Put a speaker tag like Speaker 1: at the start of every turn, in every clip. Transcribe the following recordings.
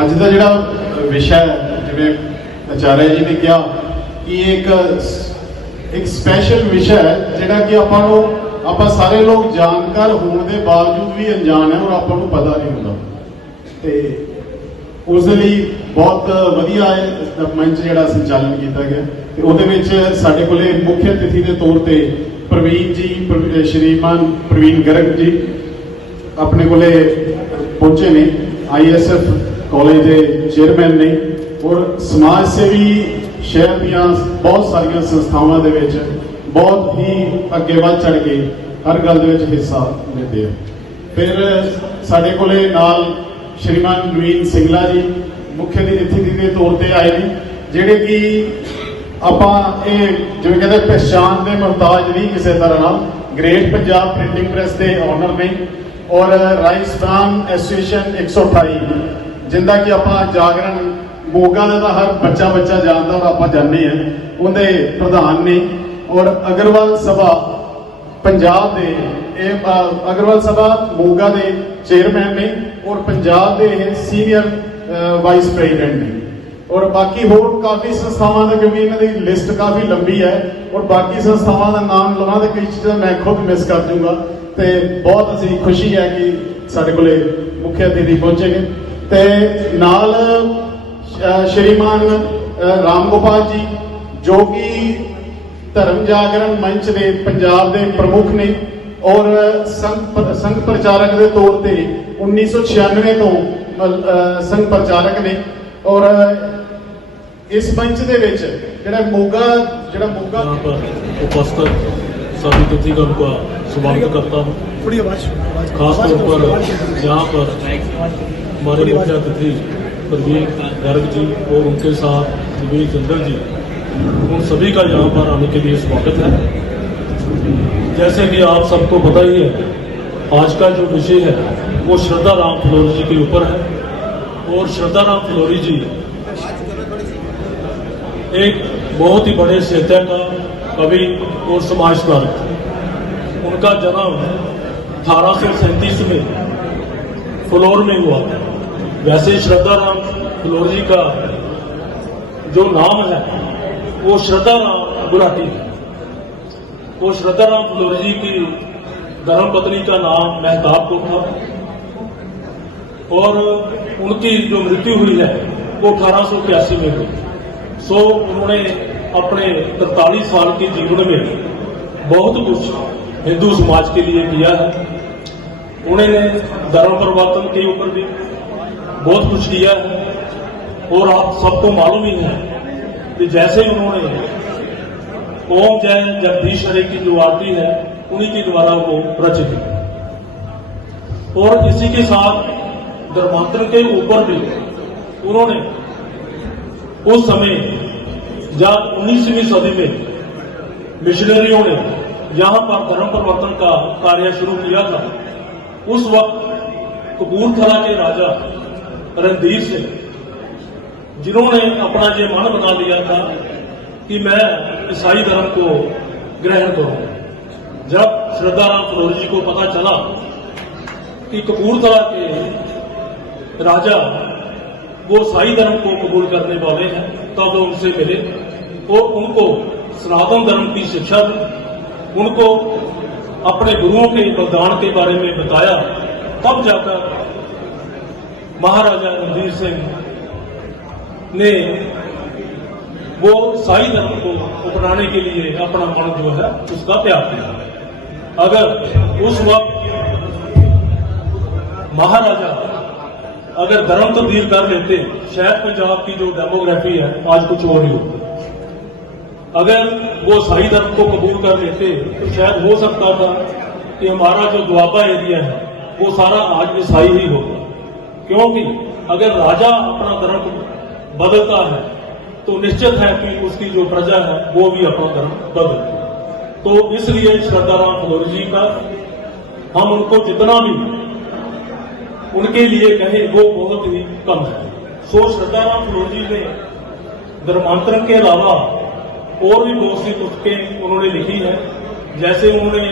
Speaker 1: ਅੱਜ ਦਾ ਜਿਹੜਾ ਵਿਸ਼ਾ ਹੈ, ਜਿਵੇਂ ਆਚਾਰਿਆ ਜੀ ਨੇ ਕਿਹਾ ਕਿ ਇੱਕ ਇੱਕ ਸਪੈਸ਼ਲ ਵਿਸ਼ਾ ਹੈ, ਜਿਹੜਾ ਕਿ ਆਪਾਂ ਨੂੰ, ਆਪਾਂ ਸਾਰੇ ਲੋਕ ਜਾਣਕਾਰ ਹੋਣ ਦੇ ਬਾਵਜੂਦ ਵੀ ਅਣਜਾਣ ਹੈ ਔਰ ਆਪਾਂ ਨੂੰ ਪਤਾ ਨਹੀਂ ਹੁੰਦਾ। ਤੇ ਉਸ ਦੇ ਲਈ ਬਹੁਤ ਵਧੀਆ ਹੈ ਮੰਚ ਜਿਹੜਾ ਸੰਚਾਲਨ ਕੀਤਾ ਗਿਆ। ਤੇ ਉਹਦੇ ਵਿੱਚ ਸਾਡੇ ਕੋਲੇ ਮੁੱਖ ਅਤਿਥੀ ਦੇ ਤੌਰ ਤੇ ਪ੍ਰਵੀਨ ਜੀ ਸ਼੍ਰੀਮਾਨ ਪ੍ਰਵੀਨ ਗਰਗ ਜੀ ਆਪਣੇ ਕੋਲੇ ਪਹੁੰਚੇ ਨੇ ਆਈਐਸਐਫ ਕਾਲਜ ਦੇ ਚੇਅਰਮੈਨ ਨੇ ਔਰ ਸਮਾਜ ਸੇਵੀ ਸ਼ਹਿਰ ਦੀਆਂ ਬਹੁਤ ਸਾਰੀਆਂ ਸੰਸਥਾਵਾਂ ਦੇ ਵਿੱਚ ਬਹੁਤ ਹੀ ਅੱਗੇ ਵੱਧ ਚੜ ਕੇ ਹਰ ਗੱਲ ਦੇ ਵਿੱਚ ਹਿੱਸਾ ਲੈਂਦੇ ਆ। ਫਿਰ ਸਾਡੇ ਕੋਲੇ ਨਾਲ ਸ਼੍ਰੀਮਾਨ ਨਵੀਨ ਸਿੰਗਲਾ ਜੀ, ਮੁੱਖ ਅਤਿਥੀ ਦੇ ਤੌਰ ਤੇ ਆਏ ਨੇ, ਜਿਹੜੇ ਕਿ ਆਪਾਂ ਇਹ ਜਿਵੇਂ ਕਹਿੰਦੇ ਪਛਾਣ ਦੇ ਮੁਹਤਾਜ ਨਹੀਂ ਕਿਸੇ ਤਰ੍ਹਾਂ ਨਾਲ, ਗ੍ਰੇਟ ਪੰਜਾਬ ਪ੍ਰਿੰਟਿੰਗ ਪ੍ਰੈਸ ਦੇ ਓਨਰ ਨੇ ਔਰ ਰਾਈਸ ਬ੍ਰਾਨ ਐਸੋਸੀਏਸ਼ਨ 128 ਜਿੰਦਾ ਕਿ ਆਪਾਂ ਜਾਗਰਣ ਮੋਗਾ ਦਾ ਤਾਂ ਹਰ ਬੱਚਾ ਬੱਚਾ ਜਾਣਦਾ ਔਰ ਆਪਾਂ ਜਾਣਦੇ ਹਾਂ ਉਹਦੇ ਪ੍ਰਧਾਨ ਨੇ ਔਰ ਅਗਰਵਾਲ ਸਭਾ ਪੰਜਾਬ ਦੇ ਇਹ ਅਗਰਵਾਲ ਸਭਾ ਮੋਗਾ ਦੇ ਚੇਅਰਮੈਨ ਨੇ ਔਰ ਪੰਜਾਬ ਦੇ ਇਹ ਸੀਨੀਅਰ ਵਾਈਸ ਪ੍ਰੈਜ਼ੀਡੈਂਟ ਨੇ। ਔਰ ਬਾਕੀ ਹੋਰ ਕਾਫੀ ਸੰਸਥਾਵਾਂ ਦਾ ਕਿਉਂਕਿ ਇਹਨਾਂ ਦੀ ਲਿਸਟ ਕਾਫੀ ਲੰਬੀ ਹੈ ਔਰ ਬਾਕੀ ਸੰਸਥਾਵਾਂ ਦਾ ਨਾਮ ਲਵਾਂ ਤੇ ਕਈ ਚੀਜ਼ਾਂ ਮੈਂ ਖੁਦ ਮਿਸ ਕਰ ਦੂੰਗਾ ਤੇ ਬਹੁਤ ਅਸੀਂ ਖੁਸ਼ੀ ਹੈ ਕਿ ਸਾਡੇ ਕੋਲੇ ਮੁੱਖ ਅਤਿਥੀ ਪਹੁੰਚੇ ਨੇ। ਤੇ ਨਾਲ ਅ, ਸ਼੍ਰੀਮਾਨ ਅ, ਰਾਮ ਗੋਪਾਲ ਜੀ ਜੋ ਕਿ ਧਰਮ ਜਾਗਰਣ ਮੰਚ ਦੇ ਪੰਜਾਬ ਦੇ ਪ੍ਰਮੁੱਖ ਨੇ ਔਰ ਸੰਘ ਪ- ਸੰਘ ਪ੍ਰਚਾਰਕ ਦੇ ਤੌਰ ਤੇ 1996 ਤੋਂ ਅ, ਸੰਘ ਪ੍ਰਚਾਰਕ ਨੇ ਔਰ ਇਸ ਮੰਚ ਦੇ ਵਿੱਚ ਜਿਹੜਾ ਮੋਗਾ ਜਿਹੜਾ ਮੋਗਾ
Speaker 2: यहाँ पर उपस्थित सभी तिथिगण का स्वागत करता हूँ
Speaker 3: थोड़ी आवाज आवाज
Speaker 2: खास
Speaker 3: आवाज
Speaker 2: तौर
Speaker 3: करो,
Speaker 2: पर
Speaker 3: आवाज करो।
Speaker 2: यहाँ पर हमारे मुख्य अतिथि प्रवीण गर्ग जी और उनके साथ निवेश जंदल जी उन सभी का यहाँ पर आने के लिए स्वागत है जैसे कि आप सबको पता ही है आज का जो विषय है वो श्रद्धा राम फ्लोरी जी के ऊपर है और श्रद्धा राम फ्लोरी जी एक बहुत ही बड़े साहित्यकार कवि और समाज सुधारक उनका जन्म अठारह में फ्लोर में हुआ वैसे श्रद्धा राम फ्लोर जी का जो नाम है वो श्रद्धा राम गुलाटी है वो श्रद्धा राम फ्लोर जी की धर्म पत्नी का नाम मेहताब को था और उनकी जो मृत्यु हुई है वो अठारह में हुई सो उन्होंने अपने 43 साल के जीवन में बहुत कुछ हिंदू समाज के लिए किया है उन्होंने धर्म परिवर्तन के ऊपर भी बहुत कुछ किया है। और आप सबको मालूम ही है कि जैसे उन्होंने ओम जय जगदीश हरे की जो आरती है, उन्हीं के द्वारा वो रचित है और इसी के साथ धर्मांतर के ऊपर भी उन्होंने उस समय जब 19वीं सदी में मिशनरियों ने यहाँ पर धर्म परिवर्तन का कार्य शुरू किया था उस वक्त कपूरथला के राजा रणधीर सिंह जिन्होंने अपना ये मन बना लिया था कि मैं ईसाई धर्म को ग्रहण करूं जब श्रद्धाराम फलोरी जी को पता चला कि कपूरथला के राजा वो ईसाई धर्म को कबूल करने वाले हैं तब वो उनसे मिले और उनको सनातन धर्म की शिक्षा दी उनको अपने गुरुओं के बलिदान के बारे में बताया, तब जाकर महाराजा रणधीर सिंह ने वो ईसाई धर्म को अपनाने के लिए अपना मन जो है, उसका त्याग किया अगर उस वक्त महाराजा अगर धर्म तब्दील कर लेते शायद पंजाब की जो डेमोग्राफी है, आज कुछ और ही होती। अगर वो ईसाई धर्म को कबूल कर लेते तो शायद हो सकता था कि हमारा जो दुआबा एरिया है, वो सारा आज ईसाई ही होगा। क्योंकि अगर राजा अपना धर्म बदलता है तो निश्चित है कि उसकी जो प्रजा है, वो भी अपना धर्म बदलती है तो इसलिए श्रद्धाराम फलोरी जी का हम उनको जितना भी उनके लिए कहें, वो बहुत ही कम है। सो श्रद्धाराम फलोर जी ने धर्मांतरण के अलावा और भी बहुत सी पुस्तकें उन्होंने लिखी है। जैसे उन्होंने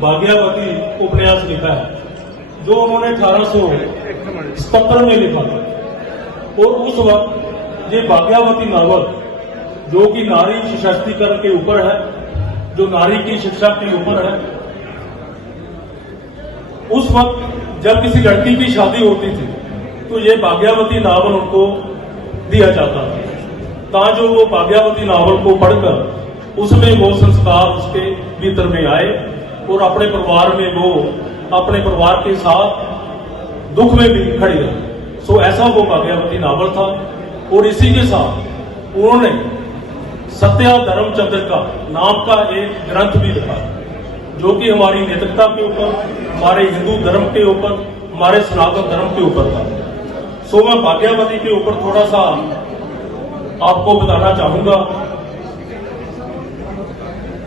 Speaker 2: भाग्यावती उपन्यास लिखा है, जो उन्होंने अठारह सौ सत्तर में लिखा था। और उस वक्त ये भाग्यावती नावल, जो कि नारी सशक्तिकरण के ऊपर है, जो नारी की शिक्षा के ऊपर है, उस वक्त जब किसी लड़की की शादी होती थी तो ये भाग्यावती नावल उनको दिया जाता था। ताजो वो भाग्यावती नावल को पढ़कर उसमें वो संस्कार उसके भीतर में आए और अपने परिवार में वो अपने परिवार के साथ दुख में भी खड़ी रहे। सो ऐसा वो भाग्यावती नावल था और इसी के साथ उन्होंने सत्या धर्मचंद्र का नाम का एक ग्रंथ भी लिखा, जो कि हमारी नैतिकता के ऊपर, हमारे हिंदू धर्म के ऊपर, हमारे सनातन धर्म के ऊपर था। सो मैं भाग्यावती के ऊपर थोड़ा सा आपको बताना चाहूँगा।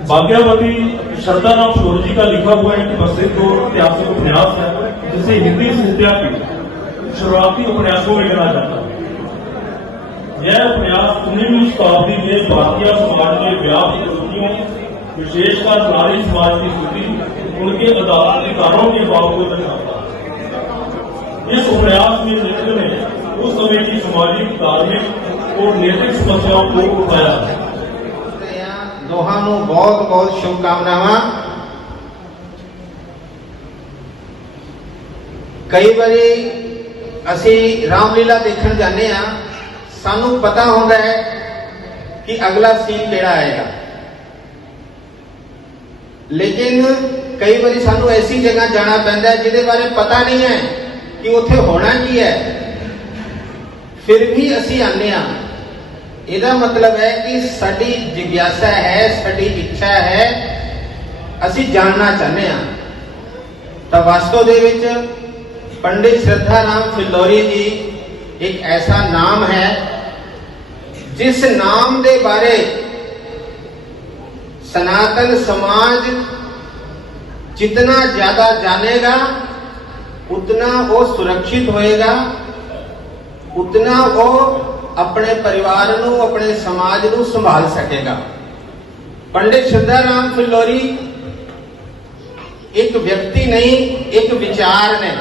Speaker 2: भाग्यावती श्रद्धा राम सूर्य जी का लिखा हुआ एक प्रसिद्ध और ऐतिहासिक उपन्यास है, जिसे हिंदी साहित्य के शुरुआती उपन्यासों में गिना जाता है। यह उपन्यास उन्नीसवीं शताब्दी में भारतीय समाज में व्याप्त कुरीतियों विशेषकर नारी समाज की स्थिति उनके अधिकारों के भाव को दर्शाता है। इस उपन्यास में लेखक ने उस समय की सामाजिक, धार्मिक ਉਹ ਨੇਤਿਕ ਸਮੱਸਿਆਵਾਂ ਨੂੰ ਉਠਾਇਆ
Speaker 3: ਦੋਹਾਂ ਨੂੰ ਬਹੁਤ ਬਹੁਤ ਸ਼ੁਭ ਕਾਮਨਾਵਾਂ ਕਈ ਵਾਰੀ ਅਸੀਂ ਰਾਮਲੀਲਾ ਦੇਖਣ ਜਾਂਦੇ ਆ ਸਾਨੂੰ ਪਤਾ ਹੁੰਦਾ ਹੈ ਕਿ ਅਗਲਾ ਸੀਨ ਕਿਹੜਾ ਆਏਗਾ। ਲੇਕਿਨ ਕਈ ਵਾਰੀ ਸਾਨੂੰ ਐਸੀ ਜਗ੍ਹਾ ਜਾਣਾ ਪੈਂਦਾ ਜਿਹਦੇ ਬਾਰੇ ਪਤਾ ਨਹੀਂ ਹੈ ਕਿ ਉੱਥੇ ਹੋਣਾ ਕੀ ਹੈ। ਫਿਰ ਵੀ ਅਸੀਂ ਆਨੇ ਆ ਇਹਦਾ ਮਤਲਬ ਹੈ ਕਿ ਸਾਡੀ ਜਿਗਿਆਸਾ ਹੈ ਸਾਡੀ ਇੱਛਾ ਹੈ ਅਸੀਂ ਜਾਣਨਾ ਚਾਹੁੰਦੇ ਹਾਂ ਤਾਂ ਵਾਸਤਵ ਦੇ ਵਿੱਚ ਪੰਡਿਤ ਸ਼ਰਧਾ ਰਾਮ ਫਿਲੌਰੀ ਜੀ ਇੱਕ ਐਸਾ ਨਾਮ ਹੈ ਜਿਸ ਨਾਮ ਦੇ ਬਾਰੇ सनातन समाज जितना ज्यादा जानेगा उतना वो सुरक्षित होएगा ਉਤਨਾ ਉਹ ਆਪਣੇ ਪਰਿਵਾਰ ਨੂੰ, ਆਪਣੇ ਸਮਾਜ ਨੂੰ ਸੰਭਾਲ ਸਕੇਗਾ। ਪੰਡਿਤ ਸ਼ਿਦਾਰਾਮ ਫਿਲੋਰੀ ਇੱਕ ਵਿਅਕਤੀ ਨਹੀਂ, ਇੱਕ ਵਿਚਾਰ ਨੇ,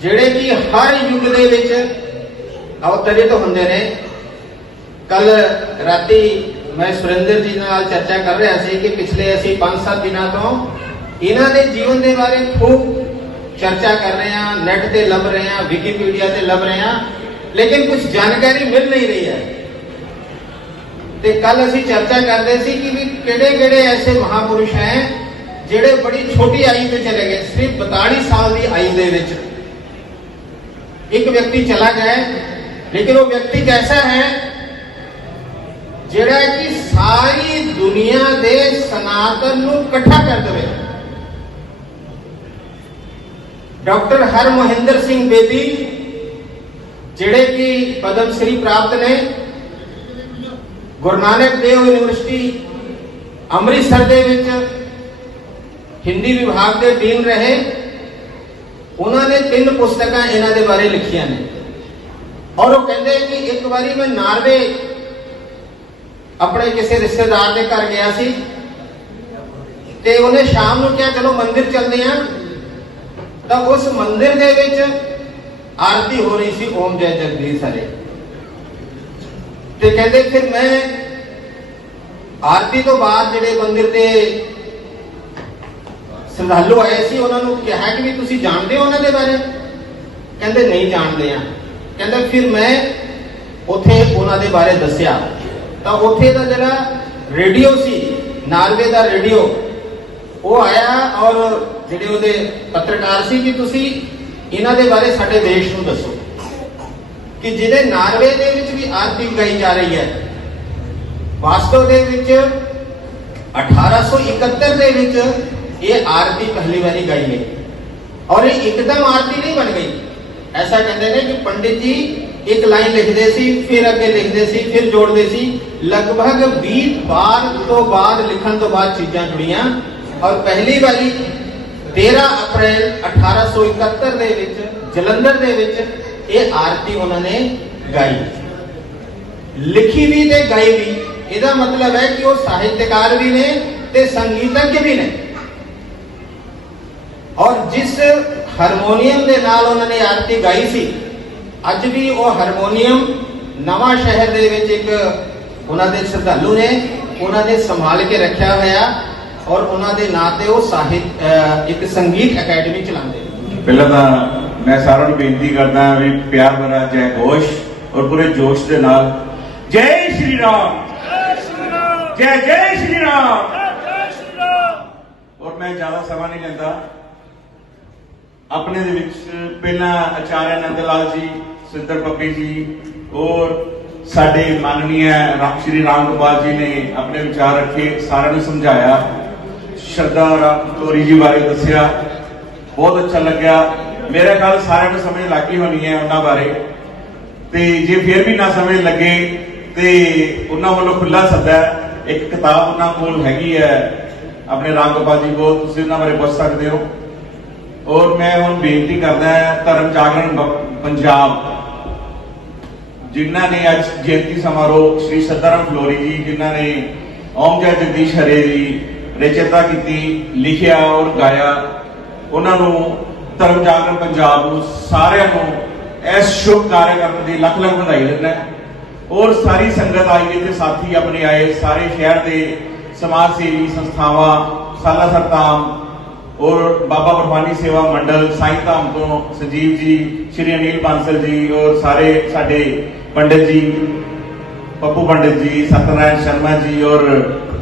Speaker 3: ਜਿਹੜੇ ਕਿ ਹਰ ਯੁੱਗ ਦੇ ਵਿੱਚ ਅਵਤਰਿਤ ਹੁੰਦੇ ਨੇ। ਕੱਲ ਰਾਤੀ ਮੈਂ ਸੁਰਿੰਦਰ ਜੀ ਨਾਲ ਚਰਚਾ ਕਰ ਰਿਹਾ ਸੀ ਕਿ ਪਿਛਲੇ ਅਸੀਂ 5-7 ਦਿਨਾਂ ਤੋਂ ਇਹਨਾਂ ਦੇ ਜੀਵਨ ਦੇ ਬਾਰੇ ਖੂਬ ਚਰਚਾ ਕਰ ਰਹੇ ਹਾਂ ਨੈਟ ਤੇ ਲੱਭ ਰਹੇ ਹਾਂ ਵਿਕੀਪੀਡੀਆ ਤੇ ਲੱਭ ਰਹੇ ਹਾਂ। ਲੇਕਿਨ ਕੁਝ ਜਾਣਕਾਰੀ ਮਿਲ ਨਹੀਂ ਰਹੀ ਹੈ। ਤੇ ਕੱਲ ਅਸੀਂ ਚਰਚਾ ਕਰਦੇ ਸੀ ਕਿ ਵੀ ਕਿਹੜੇ ਕਿਹੜੇ ਐਸੇ ਮਹਾਪੁਰਸ਼ ਹੈ ਜਿਹੜੇ ਬੜੀ ਛੋਟੀ ਆਈ ਤੇ ਚਲੇ ਗਏ, ਸਿਰਫ 42 ਸਾਲ ਦੀ ਆਈ ਦੇ ਵਿੱਚ। ਇੱਕ ਵਿਅਕਤੀ ਚਲਾ ਗਿਆ, ਲੇਕਿਨ ਉਹ ਵਿਅਕਤੀ ਕੈਸਾ ਹੈ? ਜਿਹੜਾ ਕਿ ਸਾਰੀ ਦੁਨੀਆ ਦੇ ਸਨਾਤਨ ਨੂੰ ਇਕੱਠਾ ਕਰ ਦੇਵੇ ਡਾਕਟਰ ਹਰਮੋਹਿੰਦਰ ਸਿੰਘ ਬੇਦੀ ਜਿਹੜੇ ਕਿ ਪਦਮ ਸ੍ਰੀ ਪ੍ਰਾਪਤ ਨੇ, ਗੁਰੂ ਨਾਨਕ ਦੇਵ ਯੂਨੀਵਰਸਿਟੀ ਅੰਮ੍ਰਿਤਸਰ ਦੇ ਵਿੱਚ ਹਿੰਦੀ ਵਿਭਾਗ ਦੇ ਟੀਮ ਰਹੇ। ਉਹਨਾਂ ਨੇ ਤਿੰਨ ਪੁਸਤਕਾਂ ਇਹਨਾਂ ਦੇ ਬਾਰੇ ਲਿਖੀਆਂ ਨੇ। ਔਰ ਉਹ ਕਹਿੰਦੇ ਕਿ ਇੱਕ ਵਾਰੀ ਮੈਂ ਨਾਰਵੇ ਆਪਣੇ ਕਿਸੇ ਰਿਸ਼ਤੇਦਾਰ ਦੇ ਘਰ ਗਿਆ ਸੀ ਤੇ ਉਹਨੇ ਸ਼ਾਮ ਨੂੰ ਕਿਹਾ, ਚਲੋ ਮੰਦਿਰ ਚੱਲਦੇ ਆਂ। ਤਾਂ ਉਸ ਮੰਦਿਰ ਦੇ ਵਿੱਚ ਆਰਤੀ ਹੋ ਰਹੀ ਸੀ ਓਮ ਜੈ ਜਗਦੀਸ਼ ਹਰੇ। ਤੇ ਕਹਿੰਦੇ ਫਿਰ ਮੈਂ ਆਰਤੀ ਤੋਂ ਬਾਅਦ ਜਿਹੜੇ ਮੰਦਿਰ ਦੇ ਸ਼ਰਧਾਲੂ ਆਏ ਸੀ, ਉਹਨਾਂ ਨੂੰ ਕਿਹਾ ਕਿ ਵੀ ਤੁਸੀਂ ਜਾਣਦੇ ਹੋ ਉਹਨਾਂ ਦੇ ਬਾਰੇ? ਕਹਿੰਦੇ ਨਹੀਂ ਜਾਣਦੇ ਆ। ਕਹਿੰਦੇ ਫਿਰ ਮੈਂ ਉੱਥੇ ਉਹਨਾਂ ਦੇ ਬਾਰੇ ਦੱਸਿਆ। ਤਾਂ ਉੱਥੇ ਦਾ ਜਿਹੜਾ ਰੇਡੀਓ ਸੀ, ਨਾਰਵੇ ਦਾ ਰੇਡੀਓ, ਉਹ ਆਇਆ ਔਰ ਜਿਹੜੇ ਉਹਦੇ ਪੱਤਰਕਾਰ ਸੀ ਕਿ ਤੁਸੀਂ ਇਹਨਾਂ ਦੇ ਬਾਰੇ ਸਾਡੇ ਦੇਸ਼ ਨੂੰ ਦੱਸੋ ਕਿ ਜਿਹਦੇ ਨਾਰਵੇ ਦੇ ਵਿੱਚ ਵੀ ਆਰਤੀ ਗਾਈ ਜਾ ਰਹੀ ਹੈ ਵਾਸਤਵ ਦੇ ਵਿੱਚ 1871 ਦੇ ਵਿੱਚ ਇਹ ਆਰਤੀ ਪਹਿਲੀ ਵਾਰੀ ਗਾਈ ਗਈ। ਔਰ ਇਹ ਇੱਕਦਮ ਆਰਤੀ ਨਹੀਂ ਬਣ ਗਈ। ਐਸਾ ਕਹਿੰਦੇ ਨੇ ਕਿ ਪੰਡਿਤ ਜੀ ਇੱਕ ਲਾਈਨ ਲਿਖਦੇ ਸੀ, ਫਿਰ ਅੱਗੇ ਲਿਖਦੇ ਸੀ, ਫਿਰ ਜੋੜਦੇ ਸੀ। ਲਗਭਗ 20 ਵਾਰ ਤੋਂ ਬਾਅਦ ਲਿਖਣ ਤੋਂ ਬਾਅਦ ਚੀਜ਼ਾਂ ਜੁੜੀਆਂ। ਔਰ ਪਹਿਲੀ ਵਾਰੀ 13 ਅਪ੍ਰੈਲ 1871 ਦੇ ਵਿੱਚ, ਜਲੰਧਰ ਦੇ ਵਿੱਚ ਇਹ ਆਰਤੀ ਉਹਨਾਂ ਨੇ ਗਾਈ। ਲਿਖੀ ਵੀ ਤੇ ਗਾਈ ਵੀ, ਇਹਦਾ ਮਤਲਬ ਹੈ ਕਿ ਉਹ ਸਾਹਿਤਕਾਰ ਵੀ ਨੇ ਤੇ ਸੰਗੀਤজ্ঞ ਵੀ ਨੇ। ਔਰ ਜਿਸ ਹਾਰਮੋਨੀਅਮ ਦੇ ਨਾਲ ਉਹਨਾਂ ਨੇ ਆਰਤੀ ਗਾਈ ਸੀ, ਅੱਜ ਵੀ ਉਹ ਹਾਰਮੋਨੀਅਮ ਨਵਾਂ ਸ਼ਹਿਰ ਦੇ ਵਿੱਚ ਇੱਕ ਉਹਨਾਂ ਦੇ ਸ਼ਰਧਾਲੂ ਨੇ, ਉਹਨਾਂ ਨੇ ਸੰਭਾਲ ਕੇ ਰੱਖਿਆ ਹੋਇਆ। ਔਰ ਉਹਨਾਂ ਦੇ ਨਾਂ ਤੇ ਉਹ ਸਾਹਿਤ ਇੱਕ ਸੰਗੀਤ ਅਕੈਡਮੀ ਚਲਾਉਂਦੇ ਨੇ।
Speaker 4: ਪਹਿਲਾਂ ਤਾਂ ਮੈਂ ਸਾਰਿਆਂ ਨੂੰ ਬੇਨਤੀ ਕਰਦਾ ਵੀ ਪਿਆਰ ਭਰਾ ਜੈ ਘੋਸ਼ ਔਰ ਪੂਰੇ ਜੋਸ਼ ਦੇ ਨਾਲ ਜੈ ਸ਼੍ਰੀ ਰਾਮ। ਜੈ ਜੈ ਸ਼੍ਰੀ ਰਾਮ। ਔਰ ਮੈਂ ਜ਼ਿਆਦਾ ਸਮਾਂ ਨਹੀਂ ਲੈਂਦਾ। ਆਪਣੇ ਦੇ ਵਿੱਚ ਪਹਿਲਾਂ ਆਚਾਰਿਆ ਨੰਦ ਲਾਲ ਜੀ ਸੁੰਦਰ ਪੱਪੀ ਜੀ ਔਰ ਸਾਡੇ ਮਾਨਨੀय ਰਾਮ, ਸ਼੍ਰੀ ਰਾਮ ਗੋਪਾਲ ਜੀ ਨੇ ਆਪਣੇ ਵਿਚਾਰ ਰੱਖੇ, ਸਾਰਿਆਂ ਨੂੰ ਸਮਝਾਇਆ। ਸ਼ਰਧਾ ਰਾਮ ਜੀ ਬਾਰੇ ਦੱਸਿਆ। ਬਹੁਤ ਅੱਛਾ ਲੱਗਿਆ। ਮੇਰੇ ਖਿਆਲ ਸਾਰਿਆਂ ਨੂੰ ਸਮਝ ਲੱਗੀ ਹੋਣੀ ਹੈ ਉਹਨਾਂ ਬਾਰੇ। ਤੇ ਜੇ ਫਿਰ ਵੀ ਨਾ ਸਮਝ ਲੱਗੇ, ਤੇ ਉਹਨਾਂ ਵੱਲੋਂ ਖੁੱਲਾ ਸੱਦਾ ਇੱਕ ਕਿਤਾਬ ਉਹਨਾਂ ਕੋਲ ਹੈਗੀ ਹੈ। ਆਪਣੇ ਰਾਮ ਗੋਪਾਲ ਜੀ ਕੋਲ, ਤੁਸੀਂ ਉਹਨਾਂ ਬਾਰੇ ਪੁੱਛ ਸਕਦੇ ਹੋ। ਔਰ ਮੈਂ ਹੁਣ ਬੇਨਤੀ ਕਰਦਾ ਹਾਂ, ਧਰਮ ਜਾਗਰਣ ਪੰਜਾਬ। ਜਿਨ੍ਹਾਂ ਨੇ ਅੱਜ ਜਯੰਤੀ ਸਮਾਰੋਹ, ਸ਼੍ਰੀ ਸਦਾਰਾਮ ਫਲੋਰੀ ਜੀ, ਜਿਨ੍ਹਾਂ ਨੇ ਓਮ ਜੈ ਜਗਦੀਸ਼ ਹਰੇ ਦੀ ਰਚਨਾ ਕੀਤੀ, ਲਿਖਿਆ ਔਰ ਗਾਇਆ, ਉਹਨਾਂ ਨੂੰ ਧਰਮ ਜਾਗਰਣ ਪੰਜਾਬ ਨੂੰ ਸਾਰਿਆਂ ਨੂੰ ਇਸ ਸ਼ੁਭ ਕਾਰਜਕ੍ਰਮ ਦੀ ਲੱਖ ਲੱਖ ਵਧਾਈ ਦਿੰਦਾ ਔਰ ਸਾਰੀ ਸੰਗਤ ਆਈ ਹੈ ਤੇ ਸਾਥੀ ਆਪਣੇ ਆਏ, ਸਾਰੇ ਸ਼ਹਿਰ ਦੇ ਸਮਾਜ ਸੇਵੀ ਸੰਸਥਾਵਾਂ, ਸਾਲਾ ਸਰਤਾਮ ਔਰ ਬਾਬਾ ਬਰਫਾਨੀ ਸੇਵਾ ਮੰਡਲ, ਸਾਈਂ ਧਾਮ ਤੋਂ ਸੰਜੀਵ ਜੀ, ਸ਼੍ਰੀ ਅਨੀਲ ਬਾਂਸਲ ਜੀ ਔਰ ਸਾਰੇ ਸਾਡੇ ਪੰਡਿਤ ਜੀ, ਪੱਪੂ ਪੰਡਿਤ ਜੀ, ਸਤਨਾਰਾਇਣ ਸ਼ਰਮਾ ਜੀ ਔਰ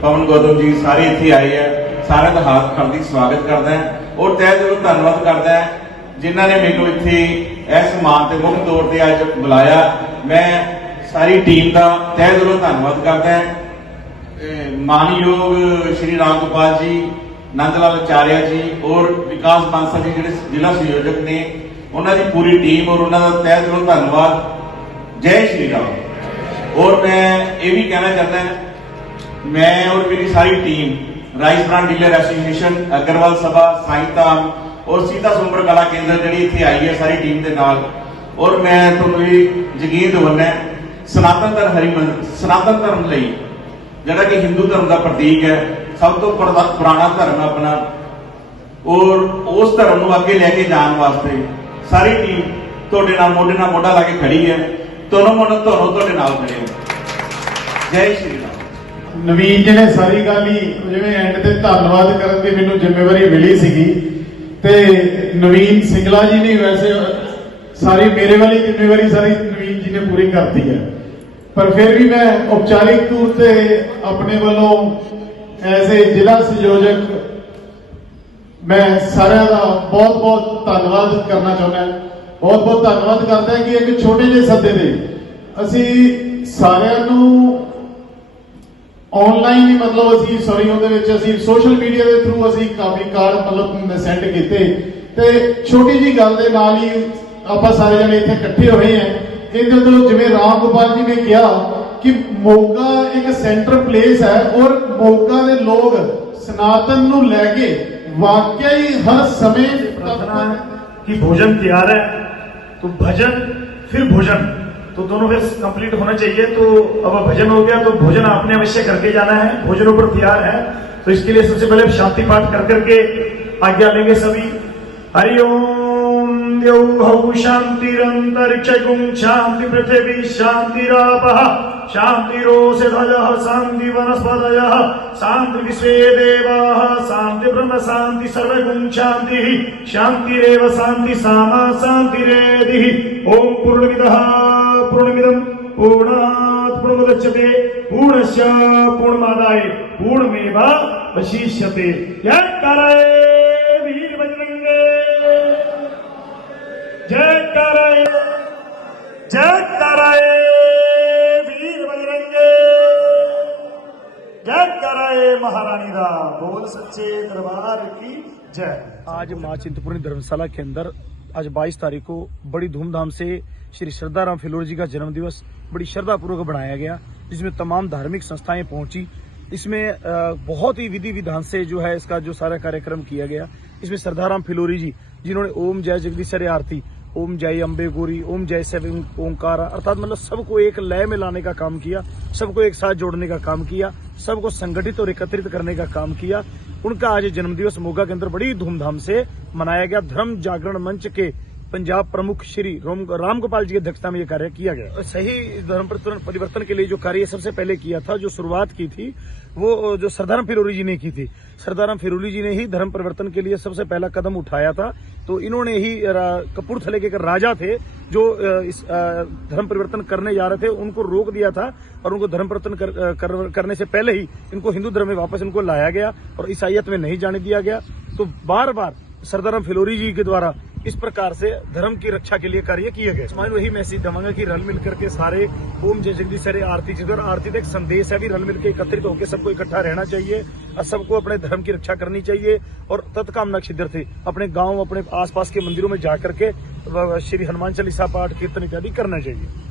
Speaker 4: ਪਵਨ ਗੌਤਮ ਜੀ ਸਾਰੇ ਇੱਥੇ ਆਏ ਆ, ਸਾਰਿਆਂ ਦਾ ਹਾਥ ਖੜਦੀ ਸਵਾਗਤ ਕਰਦਾ ਹਾਂ। ਔਰ ਤਹਿ ਦਿਲੋਂ ਧੰਨਵਾਦ ਕਰਦਾ ਹਾਂ, ਜਿਨ੍ਹਾਂ ਨੇ ਮੈਨੂੰ ਇੱਥੇ ਇਸ ਮਾਨ ਤੇ ਮੁੱਖ ਤੌਰ ਤੇ ਅੱਜ ਬੁਲਾਇਆ। ਮੈਂ ਸਾਰੀ ਟੀਮ ਦਾ ਤਹਿ ਦਿਲੋਂ ਧੰਨਵਾਦ ਕਰਦਾ ਹਾਂ। ਮਾਨਯੋਗ ਸ਼੍ਰੀ ਰਾਮ ਗੋਪਾਲ ਜੀ ਨੰਦ ਲਾਲ ਆਚਾਰਿਆ ਜੀ, ਔਰ ਵਿਕਾਸ ਬਾਂਸਲ ਜੀ ਜਿਹੜੇ ਜ਼ਿਲ੍ਹਾ ਸੰਯੋਜਕ ਨੇ, ਉਹਨਾਂ ਦੀ ਪੂਰੀ ਟੀਮ ਔਰ ਉਹਨਾਂ ਦਾ ਤਹਿ ਦਿਲੋਂ ਧੰਨਵਾਦ। ਜੈ ਸ਼੍ਰੀ ਰਾਮ। ਔਰ ਮੈਂ ਇਹ ਵੀ ਕਹਿਣਾ ਚਾਹੁੰਦਾ ਹਾਂ ਮੈਂ ਔਰ ਮੇਰੀ ਸਾਰੀ team rice brand dealer association Agarwal Sabha ਸਾਈਤਾਮ ਔਰ ਸੀਤਾ ਸੁੰਬਰ ਕਲਾ ਕੇਂਦਰ ਜਿਹੜੀ ਇੱਥੇ ਆਈ ਹੈ ਸਾਰੀ ਟੀਮ ਦੇ ਨਾਲ। ਔਰ ਮੈਂ ਤੁਹਾਨੂੰ ਵੀ ਯਕੀਨ ਦਿਵਾਉਣਾ ਸਨਾਤਨ ਧਰਮ ਹਰਿਮੰਦਰ ਸਨਾਤਨ ਧਰਮ ਲਈ ਜਿਹੜਾ ਕਿ ਹਿੰਦੂ ਧਰਮ ਦਾ ਪ੍ਰਤੀਕ ਹੈ, ਸਭ ਤੋਂ ਪੁਰਾਣਾ ਧਰਮ ਆਪਣਾ। ਔਰ ਉਸ ਧਰਮ ਨੂੰ ਅੱਗੇ ਲੈ ਕੇ ਜਾਣ ਵਾਸਤੇ ਸਾਰੀ ਟੀਮ ਤੁਹਾਡੇ ਨਾਲ ਮੋਢੇ ਨਾਲ ਮੋਢਾ ਲਾ ਕੇ ਖੜੀ ਹੈ। ਤੁਹਾਨੂੰ ਮਨ ਤੁਹਾਨੂੰ ਤੁਹਾਡੇ ਨਾਲ ਖੜੇ ਹਾਂ। ਜੈ ਸ਼੍ਰੀ
Speaker 1: ਨਵੀਨ ਜੀ ਨੇ ਸਾਰੀ ਗੱਲ ਹੀ ਜਿਵੇਂ ਐਂਡ ਤੇ ਧੰਨਵਾਦ ਕਰਨ ਦੀ ਮੈਨੂੰ ਜ਼ਿੰਮੇਵਾਰੀ ਮਿਲੀ ਸੀਗੀ। ਤੇ ਨਵੀਨ ਸਿੰਗਲਾ ਜੀ ਨੇ ਵੈਸੇ ਸਾਰੀ ਮੇਰੇ ਵਾਲੀ ਜ਼ਿੰਮੇਵਾਰੀ ਸਾਰੀ ਨਵੀਨ ਜੀ ਨੇ ਪੂਰੀ ਕਰਤੀ ਹੈ। ਪਰ ਫਿਰ ਵੀ ਮੈਂ ਔਪਚਾਰਿਕ ਤੌਰ ਤੇ ਆਪਣੇ ਵੱਲੋਂ ਐਜ਼ ਏ ਜ਼ਿਲ੍ਹਾ ਸੰਯੋਜਕ ਮੈਂ ਸਾਰਿਆਂ ਦਾ ਬਹੁਤ ਬਹੁਤ ਧੰਨਵਾਦ ਕਰਨਾ ਚਾਹੁੰਦਾ ਬਹੁਤ ਬਹੁਤ ਧੰਨਵਾਦ ਕਰਦਾ ਕਿ ਇੱਕ ਛੋਟੇ ਜਿਹੇ ਸੱਦੇ ਦੇ ਅਸੀਂ ਸਾਰਿਆਂ ਨੂੰ ਆਨਲਾਈਨ ਵੀ ਮਤਲਬ ਅਸੀਂ ਸੌਰੀ ਉਹਦੇ ਵਿੱਚ ਅਸੀਂ ਸੋਸ਼ਲ ਮੀਡੀਆ ਦੇ ਥਰੂ ਅਸੀਂ ਕਾਫੀ ਕਾਰਡ ਮਤਲਬ ਸੈਂਡ ਕੀਤੇ। ਤੇ ਛੋਟੀ ਜੀ ਗੱਲ ਦੇ ਨਾਲ ਹੀ ਆਪਾਂ ਸਾਰੇ ਜਣੇ ਇੱਥੇ ਇਕੱਠੇ ਹੋਏ ਆ ਇਹ ਜਦੋਂ ਜਿਵੇਂ ਰਾਮ ਗੋਪਾਲ ਜੀ ਨੇ ਕਿਹਾ ਕਿ ਮੋਗਾ ਇੱਕ ਸੈਂਟਰ ਪਲੇਸ ਹੈ ਔਰ ਮੋਗਾ ਦੇ ਲੋਕ ਸਨਾਤਨ ਨੂੰ ਲੈ ਕੇ ਵਾਕਿਆ ਹੀ ਹਰ ਸਮੇਂ
Speaker 5: ਪ੍ਰਾਰਥਨਾ ਕਿ ਭੋਜਨ ਤਿਆਰ ਹੈ, ਤੋ ਭਜਨ, ਫਿਰ ਭੋਜਨ। तो दोनों फिर कंप्लीट होना चाहिए। तो अब भजन हो गया तो भोजन आपने अवश्य करके जाना है। भोजनों पर तैयार है। तो इसके लिए सबसे पहले शांति पाठ कर करके आज्ञा लेंगे सभी। हरिओम द्यौः शान्तिरन्तरिक्षगुं शान्ति पृथिवी शान्तिरापः शान्तिरोषधयः शान्ति वनस्पतयः शान्ति विश्वे देवाः शान्ति ब्रह्म शान्ति सर्वगुं शान्तिः शान्तिरेव शान्ति सामा शान्तिरेधिः ॐ पूर्णमिदः। पूर्णमिदं पूर्णात् पूर्णमादाय पूर्णमेव वीर बजरंगे महारानी दा बोल सच्चे दरबार की जय
Speaker 6: आज माँ चिंतपूर्णी धर्मशाला के अंदर आज 22 तारीख को बड़ी धूमधाम से श्री श्रद्धाराम फिलोर जी का जन्म दिवस बड़ी श्रद्धा पूर्वक बनाया गया, जिसमें तमाम धार्मिक संस्थाएँ पहुँची। इसमें बहुत ही विधि विधान से जो है इसका जो सारा कार्यक्रम किया गया। इसमें श्रद्धाराम फिलोरी जी, जिन्होंने ओम जय जगदीश्वरी आरती, ओम जय अम्बे गोरी, ओम जय से ओंकार, अर्थात मतलब सबको एक लय में लाने का काम किया, सबको एक साथ जोड़ने का काम किया, सबको संगठित और एकत्रित करने का काम किया। उनका आज जन्मदिवस मोगा के अंदर बड़ी धूमधाम से मनाया गया। धर्म जागरण मंच के पंजाब प्रमुख श्री राम गोपाल जी की अध्यक्षता में ये कार्य किया गया। सही धर्म परिवर्तन के लिए जो कार्य सबसे पहले किया था जो शुरुआत की थी वो जो सरदाराम फिरोरी जी ने की थी। सरदाराम फिरोली जी ने ही धर्म परिवर्तन के लिए सबसे पहला कदम उठाया था। तो इन्होंने ही कपूरथले के राजा थे जो इस धर्म परिवर्तन करने जा रहे थे उनको रोक दिया था और उनको धर्म परिवर्तन कर, कर, करने से पहले ही इनको हिंदू धर्म में वापस इनको लाया गया और ईसाइयत में नहीं जाने दिया गया। तो बार बार सरदाराम फिलोरी जी के द्वारा इस प्रकार से धर्म की रक्षा के लिए कार्य किए गए। मैं वही मैसेज दवांगा की रल मिल करके सारे ओम जय जगदीश सारे आरती जी और आरती का एक संदेश है भी रल मिल के एकत्रित होकर सबको इकट्ठा रहना चाहिए और सबको अपने धर्म की रक्षा करनी चाहिए और तत्कामना थे अपने गाँव, अपने आसपास के मंदिरों में जा करके श्री हनुमान चालीसा पाठ, कीर्तन इत्यादि करना चाहिए।